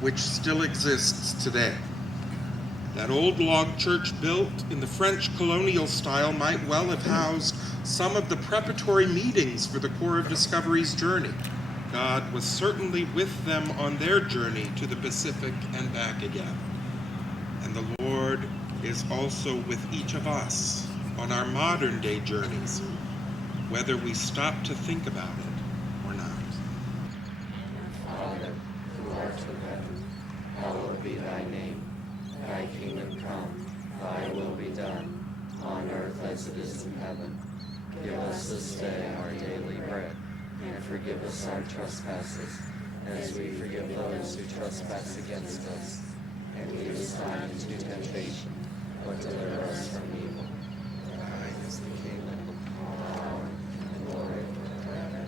which still exists today. That old log church built in the French colonial style might well have housed some of the preparatory meetings for the Corps of Discovery's journey. God was certainly with them on their journey to the Pacific and back again. And the Lord is also with each of us on our modern day journeys, whether we stop to think about it or not. Father, who art in heaven, hallowed be thy name. Thy kingdom come, thy will be done, on earth as it is in heaven. Give us this day our daily bread, and forgive us our trespasses, as we forgive those who trespass against us. And lead us not into temptation, but deliver us from evil. Thine is the kingdom, power, and glory forever.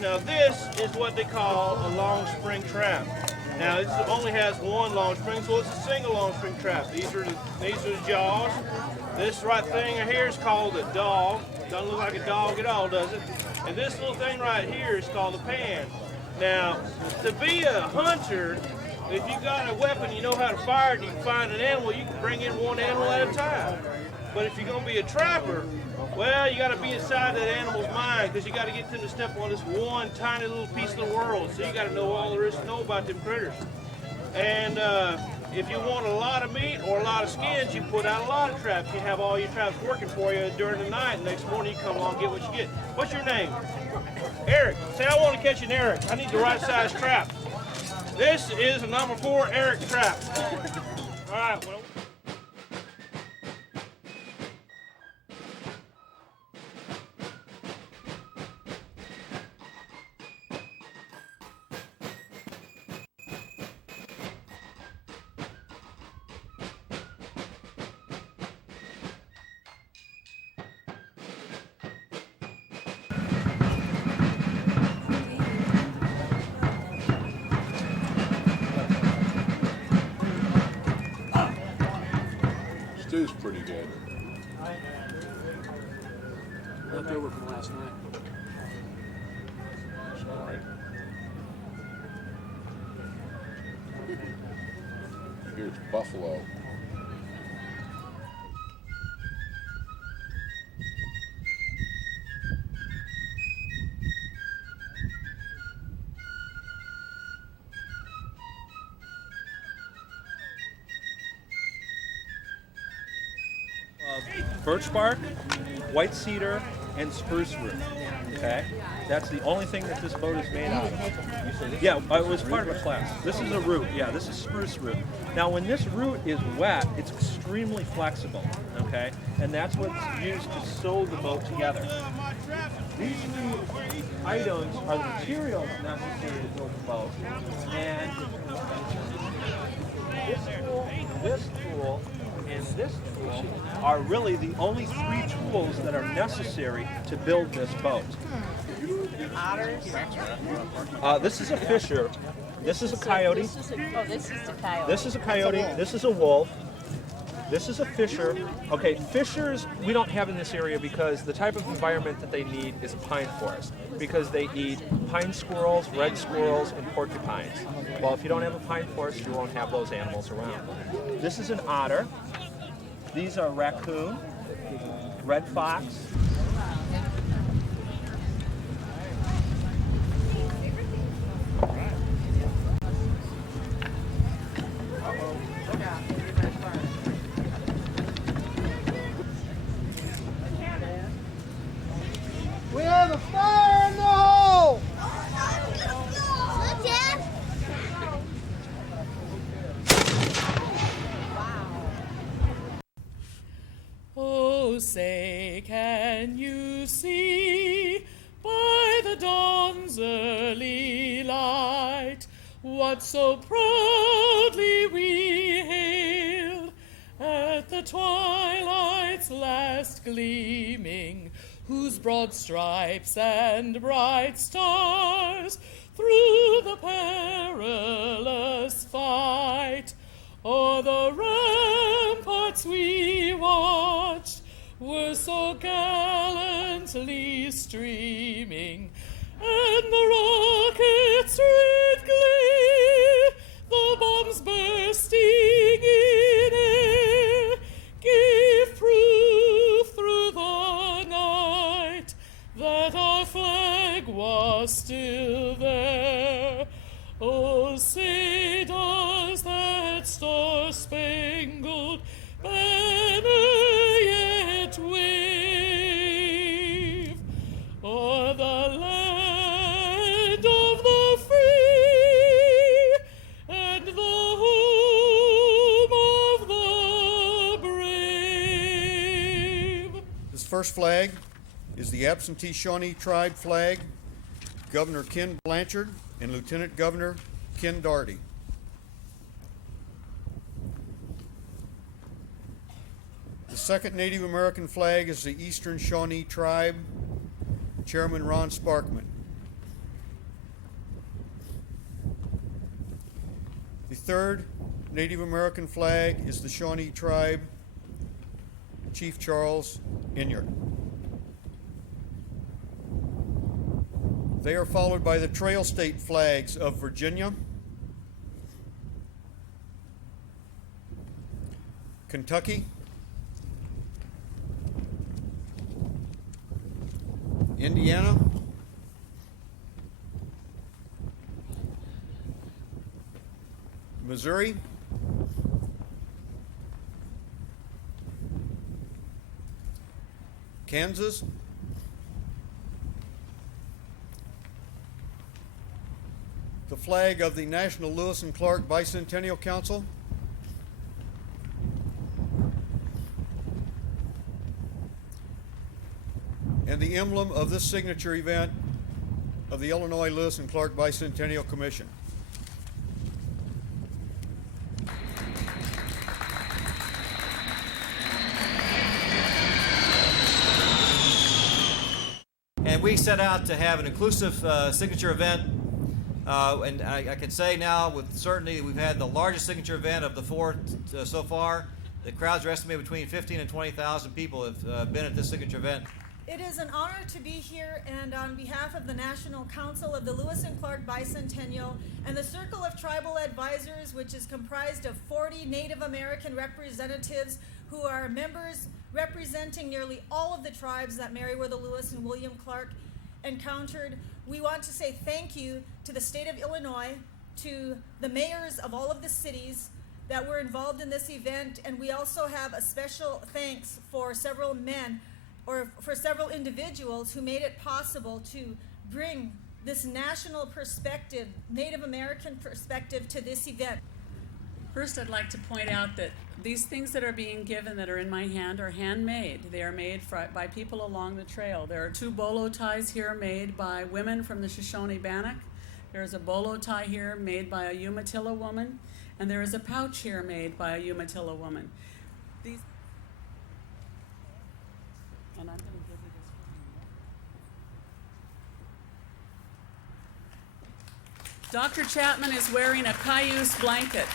Now this is what they call a long spring trap. Now this only has one long spring, so it's a single long spring trap. These are the jaws. This right thing here is called a dog. Doesn't look like a dog at all, does it? And this little thing right here is called a pan. Now, to be a hunter, if you got a weapon, you know how to fire it, you can find an animal, you can bring in one animal at a time. But if you're going to be a trapper, well, you got to be inside that animal's mind, because you got to get them to step on this one tiny little piece of the world. So you got to know all there is to know about them critters. And if you want a lot of meat or a lot of skins, you put out a lot of traps. You have all your traps working for you during the night. And next morning you come along and get what you get. What's your name? Eric. Say, I want to catch an Eric. I need the right size trap. This is a number 4 Eric trap. All right. Well, Stew's pretty good. Left over from last night. That's all right. Here's buffalo. Birch bark, white cedar, and spruce root. Okay, that's the only thing that this boat is made out of. Yeah, it was part of a class. This is a root. Yeah, this is spruce root. Now, when this root is wet, it's extremely flexible. Okay, and that's what's used to sew the boat together. These three items are the materials necessary to build the boat, and this tool, and this tool are really the only 3 tools that are necessary to build this boat. Otters? This is a fisher. This is a coyote. This is the coyote. This is a coyote. This is a wolf. This is a fisher. Okay, fishers we don't have in this area because the type of environment that they need is a pine forest because they eat pine squirrels, red squirrels, and porcupines. Well, if you don't have a pine forest, you won't have those animals around. This is an otter. These are raccoon, red fox. We have a fire in the hole! Oh, say, can you see by the dawn's early light what so proudly we hailed at the twilight's last gleaming, whose broad stripes and bright stars through the perilous fight o'er the ramparts we watched were so gallantly streaming, and the rockets' red glee, the bombs bursting in air, gave proof through the night that our flag was still there. Oh, say does that star-spangled banner yet wave o'er the land of the free and the home of the brave? This first flag is the absentee Shawnee tribe flag, Governor Ken Blanchard and Lieutenant Governor Ken Daugherty. The second Native American flag is the Eastern Shawnee tribe, Chairman Ron Sparkman. The third Native American flag is the Shawnee tribe, Chief Charles Inyard. They are followed by the trail state flags of Virginia, Kentucky, Indiana, Missouri, Kansas, the flag of the National Lewis and Clark Bicentennial Council, and the emblem of this signature event of the Illinois Lewis and Clark Bicentennial Commission. And we set out to have an inclusive signature event. And I can say now with certainty we've had the largest signature event of the four so far. The crowds are estimated between 15 and 20,000 people have been at this signature event. It is an honor to be here, and on behalf of the National Council of the Lewis and Clark Bicentennial and the Circle of Tribal Advisors, which is comprised of 40 Native American representatives who are members representing nearly all of the tribes that Meriwether Lewis and William Clark encountered, we want to say thank you to the state of Illinois, to the mayors of all of the cities that were involved in this event, and we also have a special thanks for several men or for several individuals who made it possible to bring this national perspective, Native American perspective, to this event. First, I'd like to point out that these things that are being given that are in my hand are handmade. They are made by people along the trail. There are 2 bolo ties here made by women from the Shoshone-Bannock. There is a bolo tie here made by a Umatilla woman, and there is a pouch here made by a Umatilla woman. These, and I'm going to give you this. Dr. Chapman is wearing a cayuse blanket.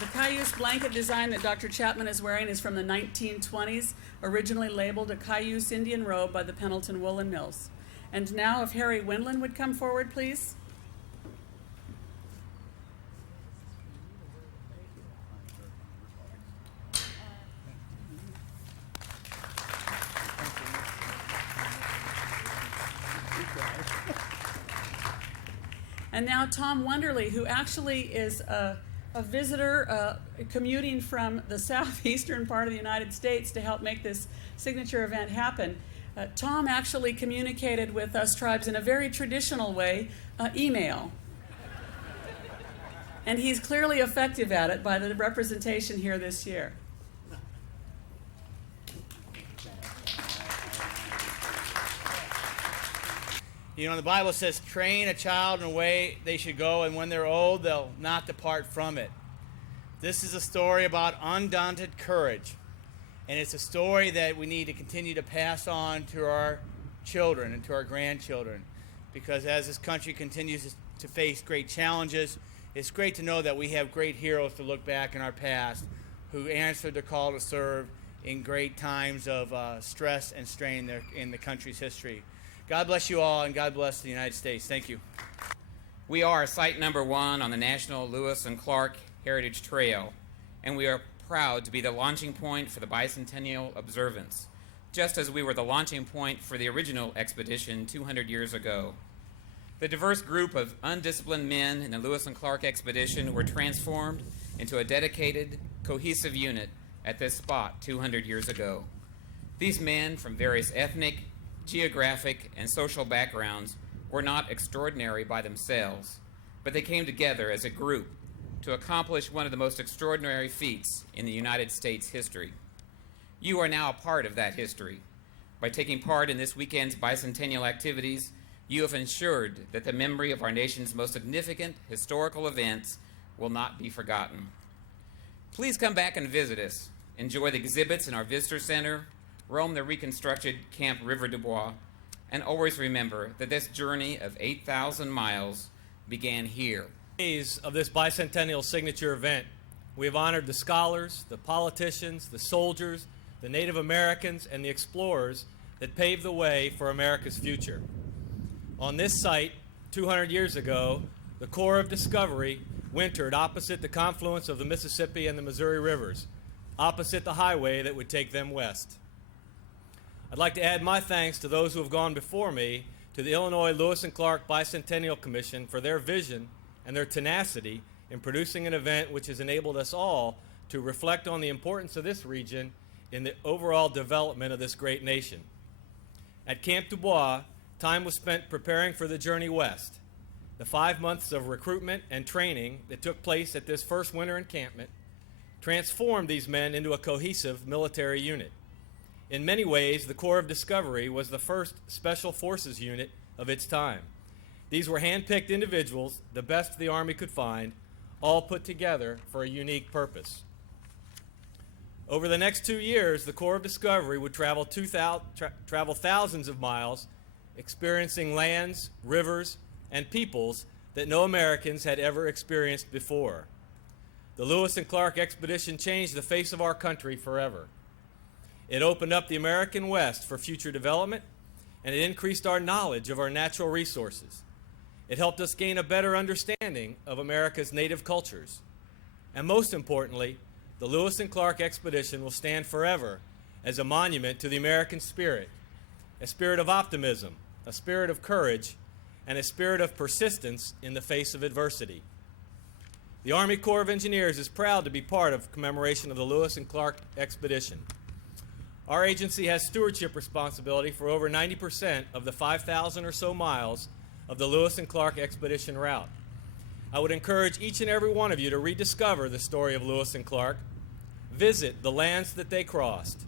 The cayuse blanket design that Dr. Chapman is wearing is from the 1920s, originally labeled a cayuse Indian robe by the Pendleton Woolen Mills. And now if Harry Windland would come forward, please. And now Tom Wonderly, who actually is a visitor commuting from the southeastern part of the United States to help make this signature event happen. Tom actually communicated with us tribes in a very traditional way, email. And he's clearly effective at it by the representation here this year. You know, the Bible says, train a child in a way they should go, and when they're old, they'll not depart from it. This is a story about undaunted courage, and it's a story that we need to continue to pass on to our children and to our grandchildren, because as this country continues to face great challenges, it's great to know that we have great heroes to look back in our past who answered the call to serve in great times of stress and strain in the country's history. God bless you all, and God bless the United States. Thank you. We are site number 1 on the National Lewis and Clark Heritage Trail, and we are proud to be the launching point for the Bicentennial observance, just as we were the launching point for the original expedition 200 years ago. The diverse group of undisciplined men in the Lewis and Clark expedition were transformed into a dedicated, cohesive unit at this spot 200 years ago. These men from various ethnic, geographic, and social backgrounds were not extraordinary by themselves, but they came together as a group to accomplish one of the most extraordinary feats in the United States history. You are now a part of that history. By taking part in this weekend's bicentennial activities, you have ensured that the memory of our nation's most significant historical events will not be forgotten. Please come back and visit us. Enjoy the exhibits in our visitor center, roam the reconstructed Camp River DuBois, and always remember that this journey of 8,000 miles began here. Of this bicentennial signature event, we have honored the scholars, the politicians, the soldiers, the Native Americans, and the explorers that paved the way for America's future. On this site, 200 years ago, the Corps of Discovery wintered opposite the confluence of the Mississippi and the Missouri rivers, opposite the highway that would take them west. I'd like to add my thanks to those who have gone before me, to the Illinois Lewis and Clark Bicentennial Commission for their vision and their tenacity in producing an event which has enabled us all to reflect on the importance of this region in the overall development of this great nation. At Camp DuBois, time was spent preparing for the journey west. The 5 months of recruitment and training that took place at this first winter encampment transformed these men into a cohesive military unit. In many ways, the Corps of Discovery was the first special forces unit of its time. These were hand-picked individuals, the best the Army could find, all put together for a unique purpose. Over the next 2 years, the Corps of Discovery would travel thousands of miles, experiencing lands, rivers, and peoples that no Americans had ever experienced before. The Lewis and Clark expedition changed the face of our country forever. It opened up the American West for future development, and it increased our knowledge of our natural resources. It helped us gain a better understanding of America's native cultures. And most importantly, the Lewis and Clark expedition will stand forever as a monument to the American spirit, a spirit of optimism, a spirit of courage, and a spirit of persistence in the face of adversity. The Army Corps of Engineers is proud to be part of commemoration of the Lewis and Clark expedition. Our agency has stewardship responsibility for over 90% of the 5,000 or so miles of the Lewis and Clark expedition route. I would encourage each and every one of you to rediscover the story of Lewis and Clark, visit the lands that they crossed,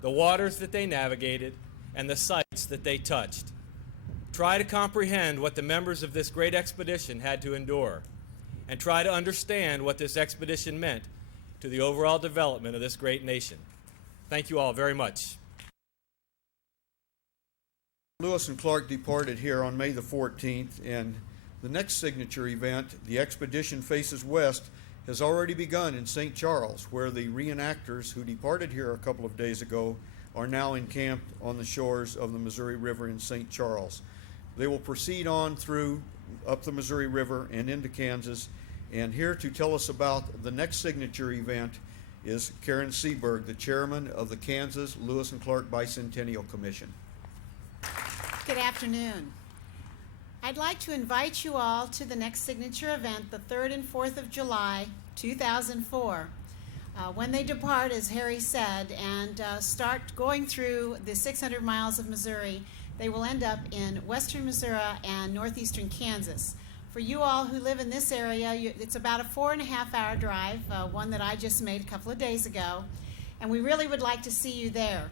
the waters that they navigated, and the sites that they touched. Try to comprehend what the members of this great expedition had to endure, and try to understand what this expedition meant to the overall development of this great nation. Thank you all very much. Lewis and Clark departed here on May the 14th, and the next signature event, the Expedition Faces West, has already begun in St. Charles, where the reenactors who departed here a couple of days ago are now encamped on the shores of the Missouri River in St. Charles. They will proceed on through up the Missouri River and into Kansas, and here to tell us about the next signature event is Karen Seberg, the chairman of the Kansas Lewis and Clark Bicentennial Commission. Good afternoon. I'd like to invite you all to the next signature event, the 3rd and 4th of July, 2004. When they depart, as Harry said, and start going through the 600 miles of Missouri, they will end up in western Missouri and northeastern Kansas. For you all who live in this area, it's about a 4.5-hour drive, one that I just made a couple of days ago, and we really would like to see you there.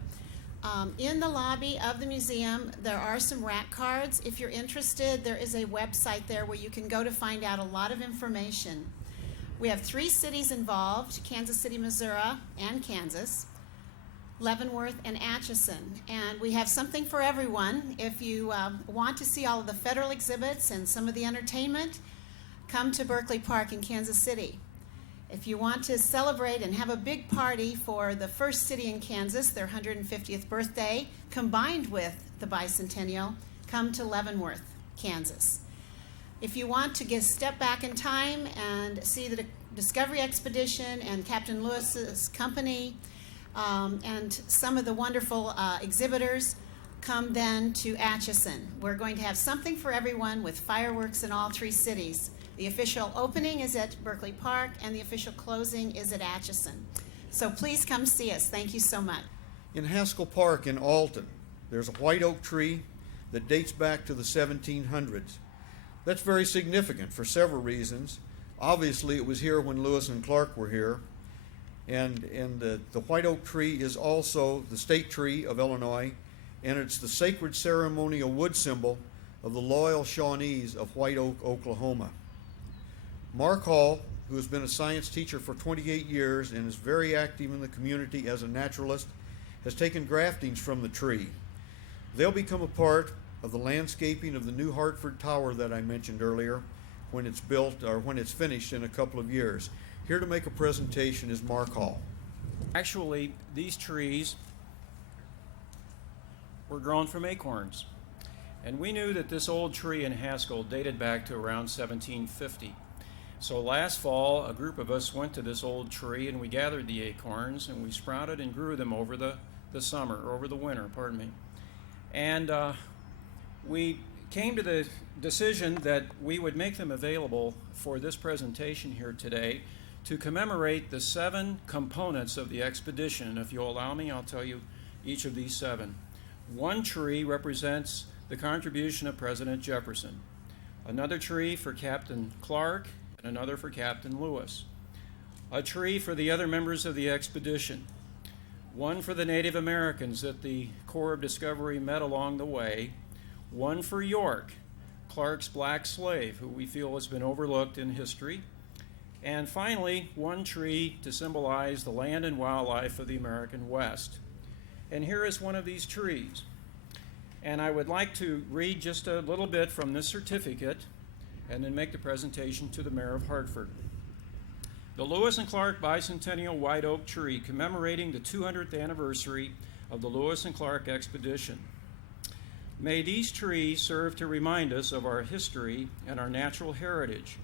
In the lobby of the museum, there are some rack cards. If you're interested, there is a website there where you can go to find out a lot of information. We have 3 cities involved, Kansas City, Missouri, and Kansas, Leavenworth, and Atchison. And we have something for everyone. If you want to see all of the federal exhibits and some of the entertainment, come to Berkeley Park in Kansas City. If you want to celebrate and have a big party for the first city in Kansas, their 150th birthday, combined with the Bicentennial, come to Leavenworth, Kansas. If you want to step back in time and see the Discovery Expedition and Captain Lewis's company and some of the wonderful exhibitors, come then to Atchison. We're going to have something for everyone with fireworks in all 3 cities. The official opening is at Berkeley Park, and the official closing is at Atchison. So please come see us. Thank you so much. In Haskell Park in Alton, there's a white oak tree that dates back to the 1700s. That's very significant for several reasons. Obviously, it was here when Lewis and Clark were here, and the white oak tree is also the state tree of Illinois, and it's the sacred ceremonial wood symbol of the loyal Shawnees of White Oak, Oklahoma. Mark Hall, who has been a science teacher for 28 years and is very active in the community as a naturalist, has taken graftings from the tree. They'll become a part of the landscaping of the new Hartford Tower that I mentioned earlier when it's built or when it's finished in a couple of years. Here to make a presentation is Mark Hall. Actually, these trees were grown from acorns. And we knew that this old tree in Haskell dated back to around 1750. So last fall, a group of us went to this old tree and we gathered the acorns and we sprouted and grew them over the summer, or over the winter, pardon me. And we came to the decision that we would make them available for this presentation here today to commemorate the 7 components of the expedition. If you'll allow me, I'll tell you each of these 7. One tree represents the contribution of President Jefferson, another tree for Captain Clark, and another for Captain Lewis, a tree for the other members of the expedition, one for the Native Americans that the Corps of Discovery met along the way, one for York, Clark's black slave, who we feel has been overlooked in history, and finally, one tree to symbolize the land and wildlife of the American West. And here is one of these trees. And I would like to read just a little bit from this certificate and then make the presentation to the Mayor of Hartford. The Lewis and Clark Bicentennial White Oak Tree commemorating the 200th anniversary of the Lewis and Clark expedition. May these trees serve to remind us of our history and our natural heritage,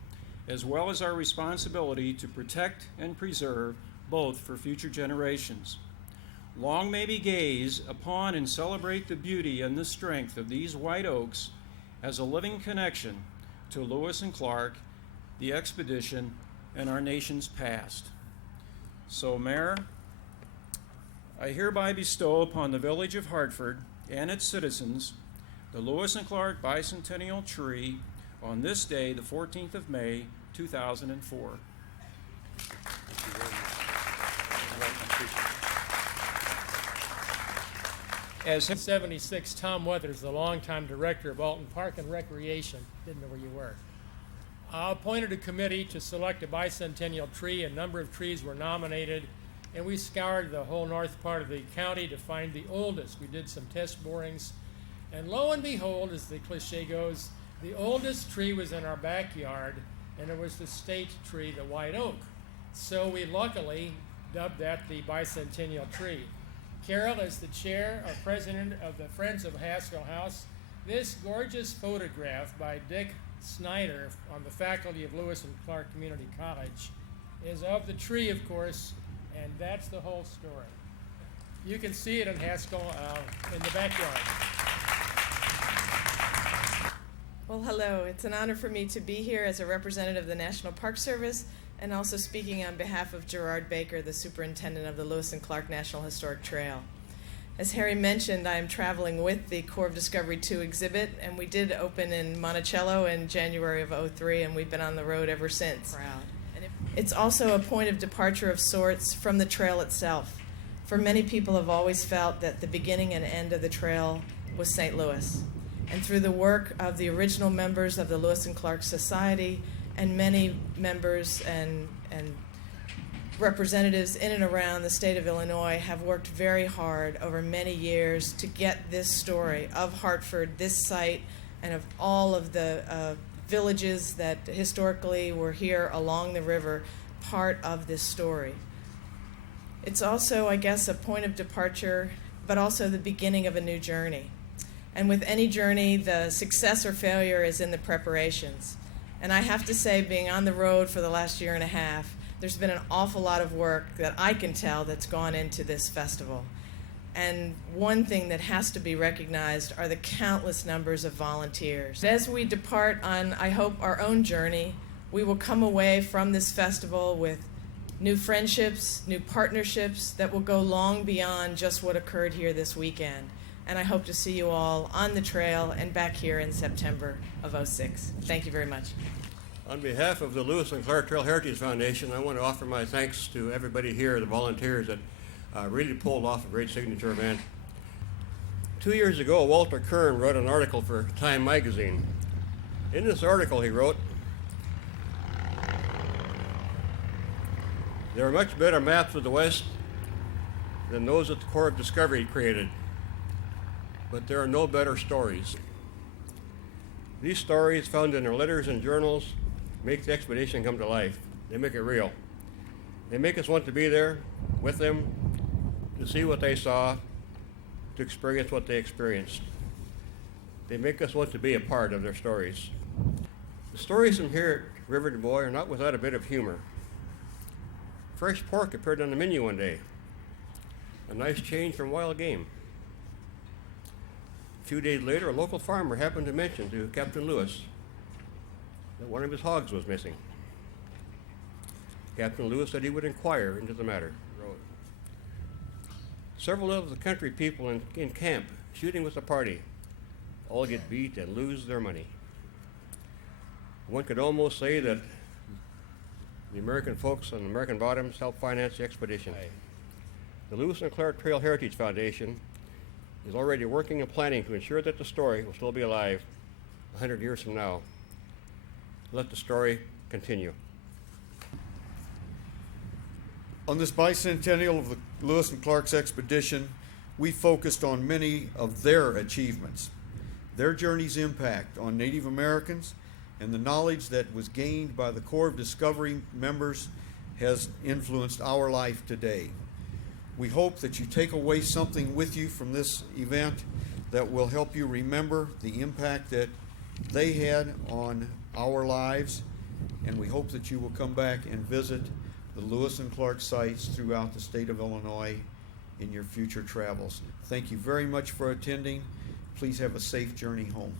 as well as our responsibility to protect and preserve both for future generations. Long may we gaze upon and celebrate the beauty and the strength of these white oaks as a living connection to Lewis and Clark, the expedition, and our nation's past. So, Mayor, I hereby bestow upon the village of Hartford and its citizens the Lewis and Clark Bicentennial Tree on this day, the 14th of May, 2004. As 76, Tom Weathers, the longtime director of Alton Park and Recreation, didn't know where you were, appointed a committee to select a bicentennial tree. A number of trees were nominated, and we scoured the whole north part of the county to find the oldest. We did some test borings, And lo and behold, as the cliche goes, the oldest tree was in our backyard, and it was the state tree, the white oak. So we luckily dubbed that the bicentennial tree. Carol, as the chair or president of the Friends of Haskell House, this gorgeous photograph by Dick Snyder on the faculty of Lewis and Clark Community College is of the tree, of course, and that's the whole story. You can see it in Haskell in the backyard. Well, hello. It's an honor for me to be here as a representative of the National Park Service and also speaking on behalf of Gerard Baker, the superintendent of the Lewis and Clark National Historic Trail. As Harry mentioned, I am traveling with the Corps of Discovery 2 exhibit, and we did open in Monticello in January of '03, and we've been on the road ever since. Proud. It's also a point of departure of sorts from the trail itself. For many people have always felt that the beginning and end of the trail was St. Louis. And through the work of the original members of the Lewis and Clark Society and many members and representatives in and around the state of Illinois have worked very hard over many years to get this story of Hartford, this site, and of all of the villages that historically were here along the river, part of this story. It's also, I guess, a point of departure, but also the beginning of a new journey. And with any journey, the success or failure is in the preparations. And I have to say, being on the road for the last year and a half, there's been an awful lot of work that I can tell that's gone into this festival. And one thing that has to be recognized are the countless numbers of volunteers. As we depart on, I hope, our own journey, we will come away from this festival with new friendships, new partnerships that will go long beyond just what occurred here this weekend. And I hope to see you all on the trail and back here in September of '06. Thank you very much. On behalf of the Lewis and Clark Trail Heritage Foundation, I want to offer my thanks to everybody here, the volunteers that really pulled off a great signature event. 2 years ago, Walter Kern wrote an article for Time magazine. In this article, he wrote, "There are much better maps of the West than those that the Corps of Discovery created, but there are no better stories. These stories, found in their letters and journals, make the expedition come to life. They make it real. They make us want to be there with them, to see what they saw, to experience what they experienced. They make us want to be a part of their stories. The stories from here at River DuBois are not without a bit of humor. Fresh pork appeared on the menu one day, a nice change from wild game. A few days later, a local farmer happened to mention to Captain Lewis that one of his hogs was missing. Captain Lewis said he would inquire into the matter. Several of the country people in camp shooting with the party all get beat and lose their money. One could almost say that the American folks on the American bottoms helped finance the expedition. The Lewis and Clark Trail Heritage Foundation is already working and planning to ensure that the story will still be alive 100 years from now. Let the story continue. On this bicentennial of the Lewis and Clark's expedition, we focused on many of their achievements, their journey's impact on Native Americans, and the knowledge that was gained by the Corps of Discovery members has influenced our life today. We hope that you take away something with you from this event that will help you remember the impact that they had on our lives, and we hope that you will come back and visit the Lewis and Clark sites throughout the state of Illinois in your future travels. Thank you very much for attending. Please have a safe journey home.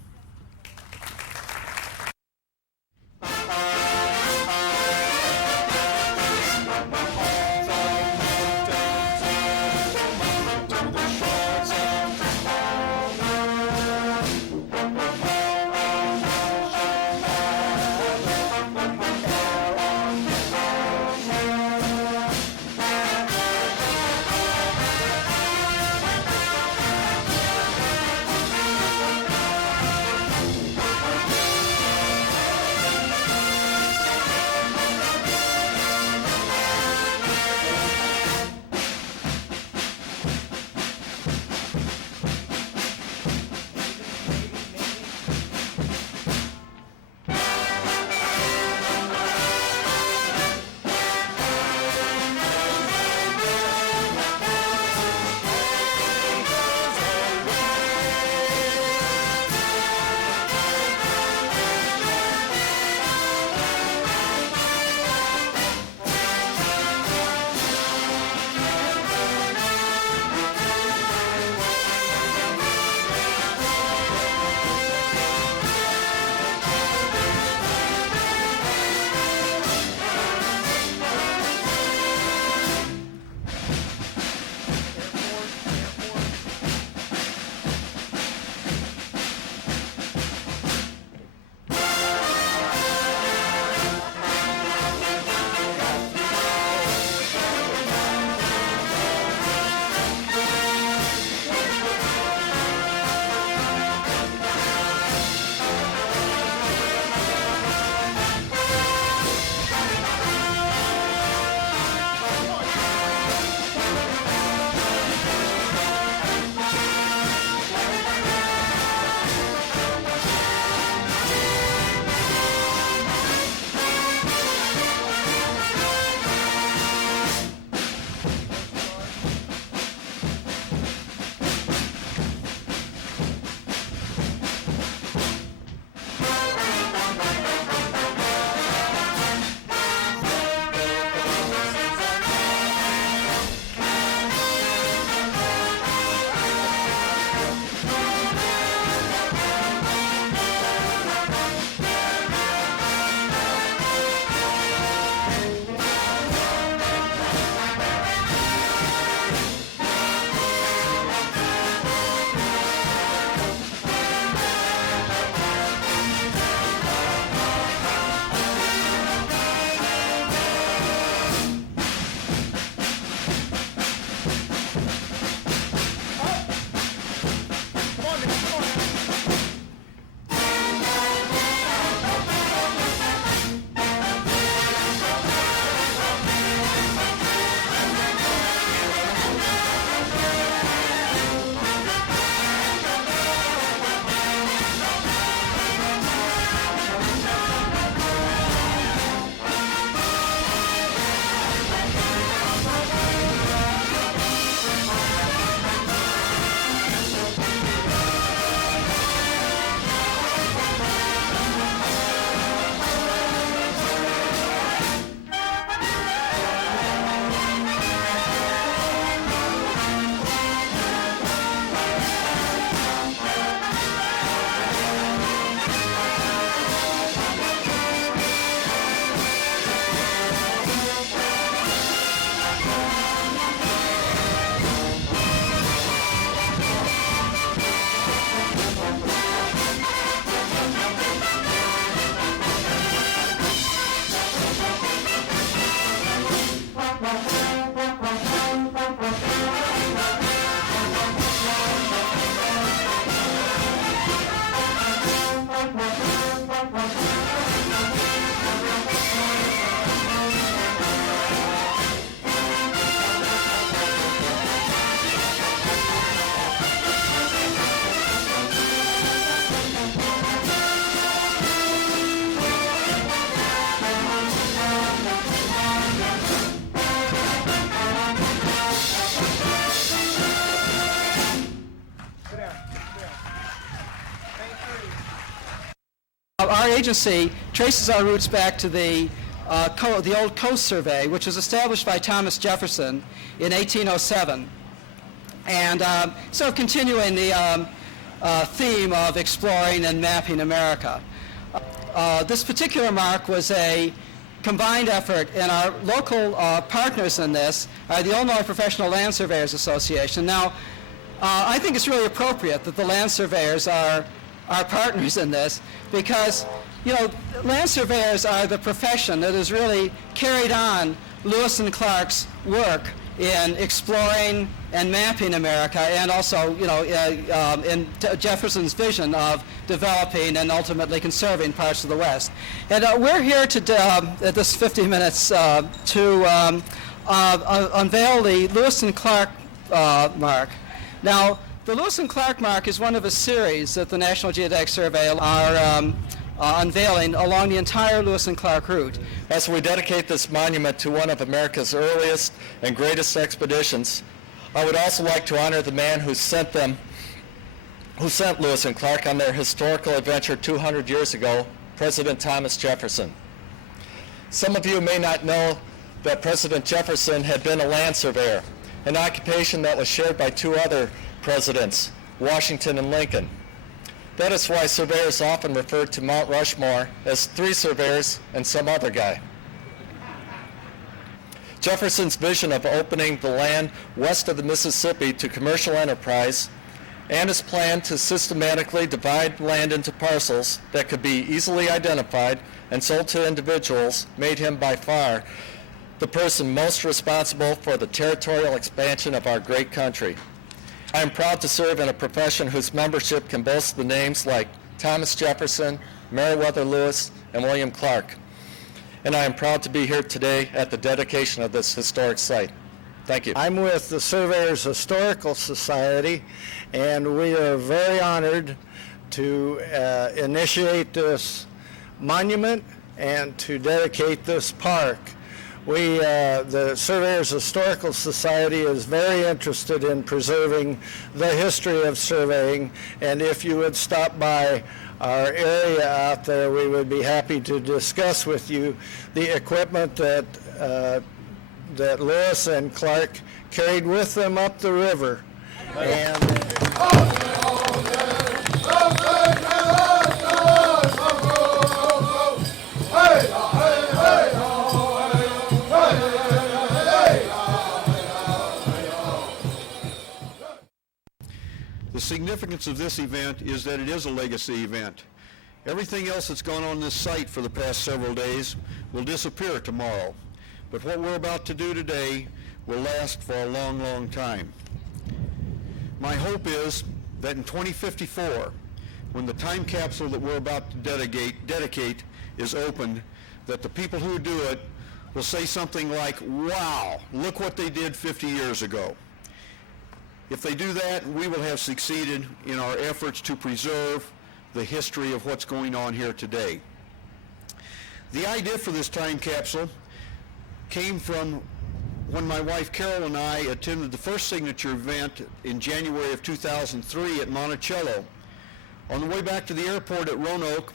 Our agency traces our roots back to the old Coast Survey, which was established by Thomas Jefferson in 1807. And so continuing the theme of exploring and mapping America. This particular mark was a combined effort, and our local partners in this are the Illinois Professional Land Surveyors Association. Now, I think it's really appropriate that the land surveyors are our partners in this because, you know, land surveyors are the profession that has really carried on Lewis and Clark's work in exploring and mapping America, and also, you know, in Jefferson's vision of developing and ultimately conserving parts of the West. And we're here to, at this 50 minutes, to unveil the Lewis and Clark mark. Now, the Lewis and Clark mark is one of a series that the National Geodetic Survey are unveiling along the entire Lewis and Clark route. As we dedicate this monument to one of America's earliest and greatest expeditions, I would also like to honor the man who sent Lewis and Clark on their historical adventure 200 years ago, President Thomas Jefferson. Some of you may not know that President Jefferson had been a land surveyor, an occupation that was shared by two other presidents, Washington and Lincoln. That is why surveyors often refer to Mount Rushmore as three surveyors and some other guy. Jefferson's vision of opening the land west of the Mississippi to commercial enterprise and his plan to systematically divide land into parcels that could be easily identified and sold to individuals made him by far the person most responsible for the territorial expansion of our great country. I am proud to serve in a profession whose membership can boast the names like Thomas Jefferson, Meriwether Lewis, and William Clark. And I am proud to be here today at the dedication of this historic site. Thank you. I'm with the Surveyors Historical Society, and we are very honored to initiate this monument and to dedicate this park. The Surveyors Historical Society is very interested in preserving the history of surveying, and if you would stop by our area out there, we would be happy to discuss with you the equipment that Lewis and Clark carried with them up the river. The significance of this event is that it is a legacy event. Everything else that's gone on this site for the past several days will disappear tomorrow. But what we're about to do today will last for a long, long time. My hope is that in 2054, when the time capsule that we're about to dedicate is opened, that the people who do it will say something like, wow, look what they did 50 years ago. If they do that, we will have succeeded in our efforts to preserve the history of what's going on here today. The idea for this time capsule came from when my wife Carol and I attended the first signature event in January of 2003 at Monticello. On the way back to the airport at Roanoke,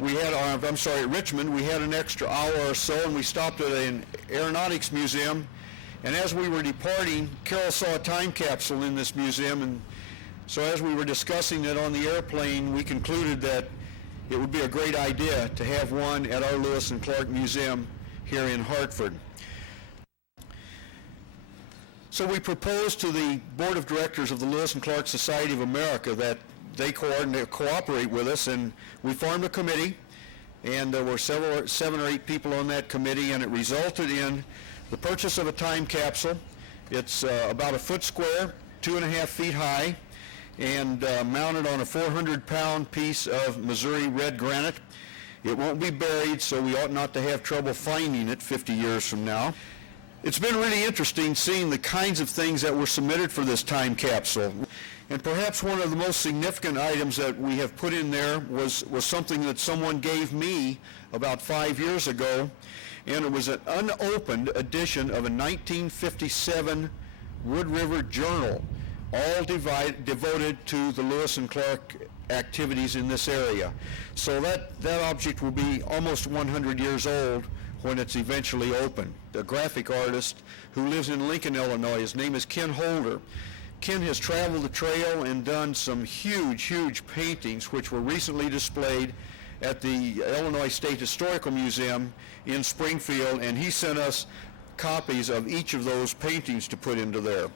at Richmond, we had an extra hour or so, and we stopped at an aeronautics museum. And as we were departing, Carol saw a time capsule in this museum, and so as we were discussing it on the airplane, we concluded that it would be a great idea to have one at our Lewis and Clark Museum here in Hartford. So we proposed to the Board of Directors of the Lewis and Clark Society of America that they cooperate with us, and we formed a committee, and there were 7 or 8 people on that committee, and it resulted in the purchase of a time capsule. It's about a foot square, 2.5 feet high, and mounted on a 400-pound piece of Missouri red granite. It won't be buried, so we ought not to have trouble finding it 50 years from now. It's been really interesting seeing the kinds of things that were submitted for this time capsule. And perhaps one of the most significant items that we have put in there was something that someone gave me about 5 years ago, and it was an unopened edition of a 1957 Wood River Journal, all devoted to the Lewis and Clark activities in this area. So that object will be almost 100 years old when it's eventually open. The graphic artist who lives in Lincoln, Illinois, his name is Ken Holder. Ken has traveled the trail and done some huge paintings which were recently displayed at the Illinois State Historical Museum in Springfield, and he sent us copies of each of those paintings to put into there.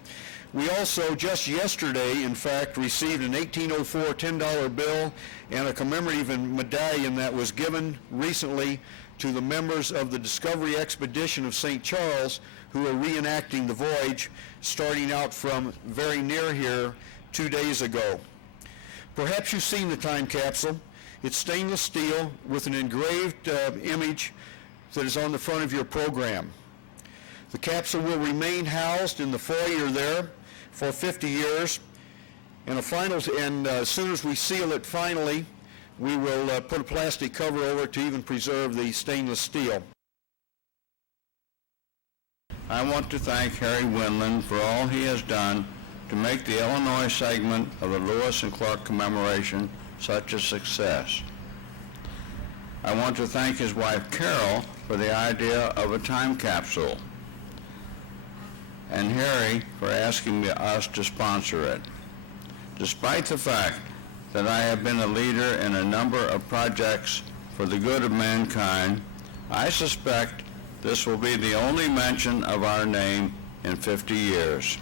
We also, just yesterday, in fact, received an 1804 $10 bill and a commemorative medallion that was given recently to the members of the Discovery Expedition of St. Charles, who are reenacting the voyage starting out from very near here 2 days ago. Perhaps you've seen the time capsule. It's stainless steel with an engraved image that is on the front of your program. The capsule will remain housed in the foyer there for 50 years, and as soon as we seal it finally, we will put a plastic cover over it to even preserve the stainless steel. I want to thank Harry Windland for all he has done to make the Illinois segment of the Lewis and Clark commemoration such a success. I want to thank his wife Carol for the idea of a time capsule, and Harry for asking us to sponsor it. Despite the fact that I have been a leader in a number of projects for the good of mankind, I suspect this will be the only mention of our name in 50 years.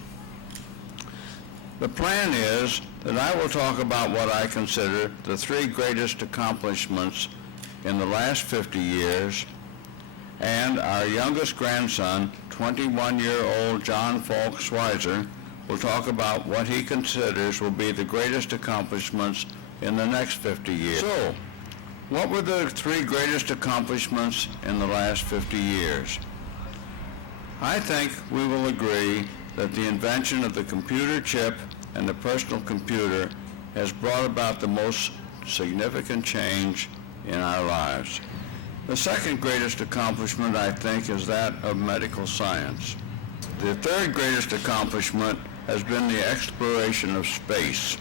The plan is that I will talk about what I consider the 3 greatest accomplishments in the last 50 years, and our youngest grandson, 21-year-old John Falk Schweizer, will talk about what he considers will be the greatest accomplishments in the next 50 years. So, what were the 3 greatest accomplishments in the last 50 years? I think we will agree that the invention of the computer chip and the personal computer has brought about the most significant change in our lives. The second greatest accomplishment, I think, is that of medical science. The third greatest accomplishment has been the exploration of space.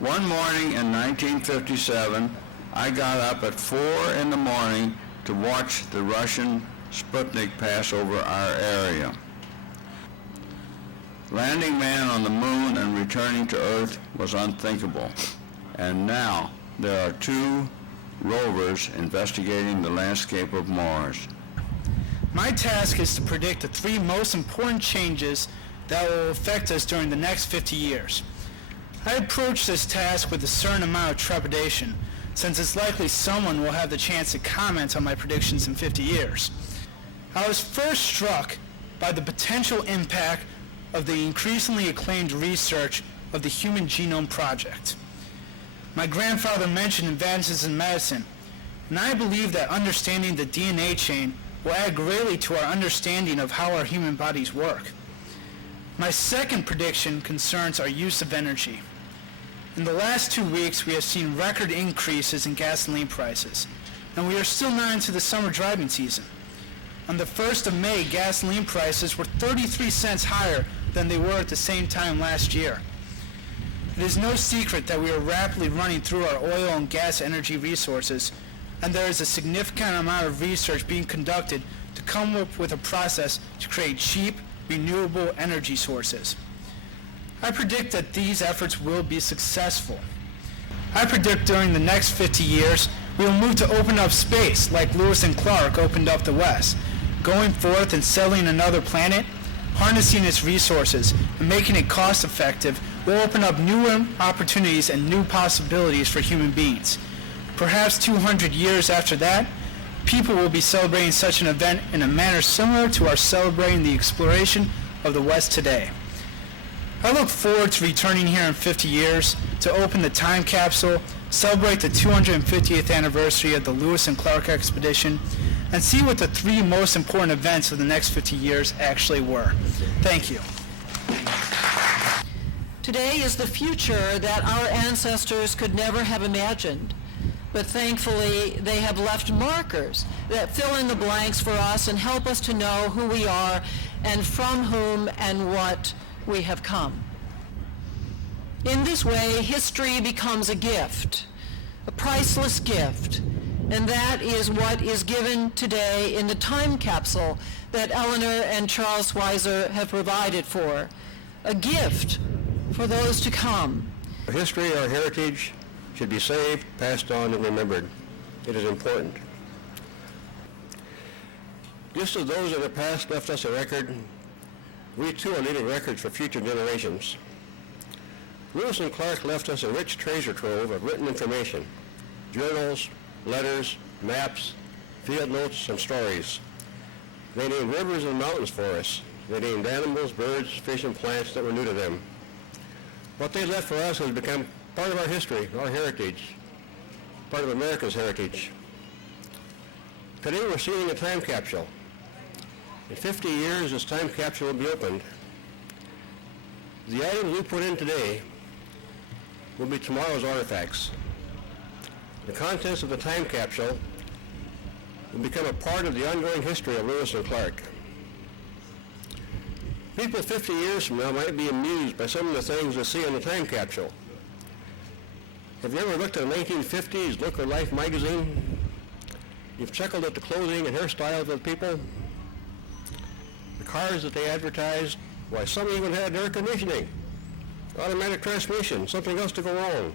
One morning in 1957, I got up at 4 in the morning to watch the Russian Sputnik pass over our area. Landing man on the moon and returning to Earth was unthinkable. And now there are 2 rovers investigating the landscape of Mars. My task is to predict the 3 most important changes that will affect us during the next 50 years. I approach this task with a certain amount of trepidation, since it's likely someone will have the chance to comment on my predictions in 50 years. I was first struck by the potential impact of the increasingly acclaimed research of the Human Genome Project. My grandfather mentioned advances in medicine, and I believe that understanding the DNA chain will add greatly to our understanding of how our human bodies work. My second prediction concerns our use of energy. In the last 2 weeks, we have seen record increases in gasoline prices, and we are still not into the summer driving season. On the 1st of May, gasoline prices were 33 cents higher than they were at the same time last year. It is no secret that we are rapidly running through our oil and gas energy resources, and there is a significant amount of research being conducted to come up with a process to create cheap, renewable energy sources. I predict that these efforts will be successful. I predict during the next 50 years, we will move to open up space like Lewis and Clark opened up the West, going forth and settling another planet, harnessing its resources, and making it cost-effective will open up new opportunities and new possibilities for human beings. Perhaps 200 years after that, people will be celebrating such an event in a manner similar to our celebrating the exploration of the West today. I look forward to returning here in 50 years to open the time capsule, celebrate the 250th anniversary of the Lewis and Clark expedition, and see what the 3 most important events of the next 50 years actually were. Thank you. Today is the future that our ancestors could never have imagined. But thankfully, they have left markers that fill in the blanks for us and help us to know who we are and from whom and what we have come. In this way, history becomes a gift, a priceless gift, and that is what is given today in the time capsule that Eleanor and Charles Weiser have provided for, a gift for those to come. Our history, our heritage should be saved, passed on, and remembered. It is important. Just as those in the past left us a record, we too are leaving records for future generations. Lewis and Clark left us a rich treasure trove of written information, journals, letters, maps, field notes, and stories. They named rivers and mountains for us. They named animals, birds, fish, and plants that were new to them. What they left for us has become part of our history, our heritage, part of America's heritage. Today we're seeing a time capsule. In 50 years, this time capsule will be opened. The items we put in today will be tomorrow's artifacts. The contents of the time capsule will become a part of the ongoing history of Lewis and Clark. People 50 years from now might be amused by some of the things they see in the time capsule. Have you ever looked at a 1950s Look or Life magazine? You've chuckled at the clothing and hairstyles of people, the cars that they advertised. Why, some even had air conditioning, automatic transmission, something else to go wrong.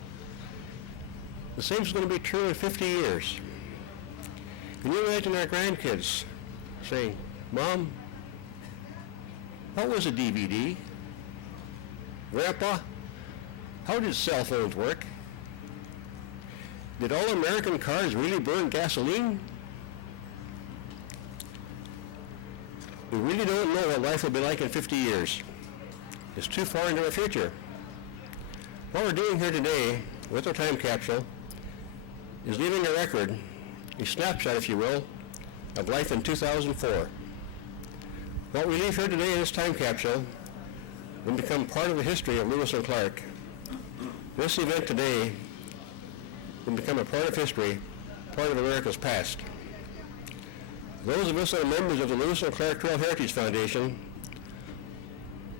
The same is going to be true in 50 years. Can you imagine our grandkids saying, Mom, what was a DVD? Grandpa, how did cell phones work? Did all American cars really burn gasoline? We really don't know what life will be like in 50 years. It's too far into the future. What we're doing here today with our time capsule is leaving a record, a snapshot, if you will, of life in 2004. What we leave here today in this time capsule will become part of the history of Lewis and Clark. This event today will become a part of history, part of America's past. Those of us that are members of the Lewis and Clark Trail Heritage Foundation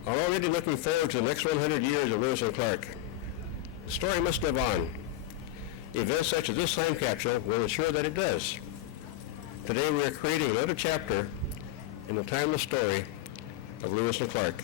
are already looking forward to the next 100 years of Lewis and Clark. The story must live on. Events such as this time capsule will ensure that it does. Today we are creating another chapter in the timeless story of Lewis and Clark.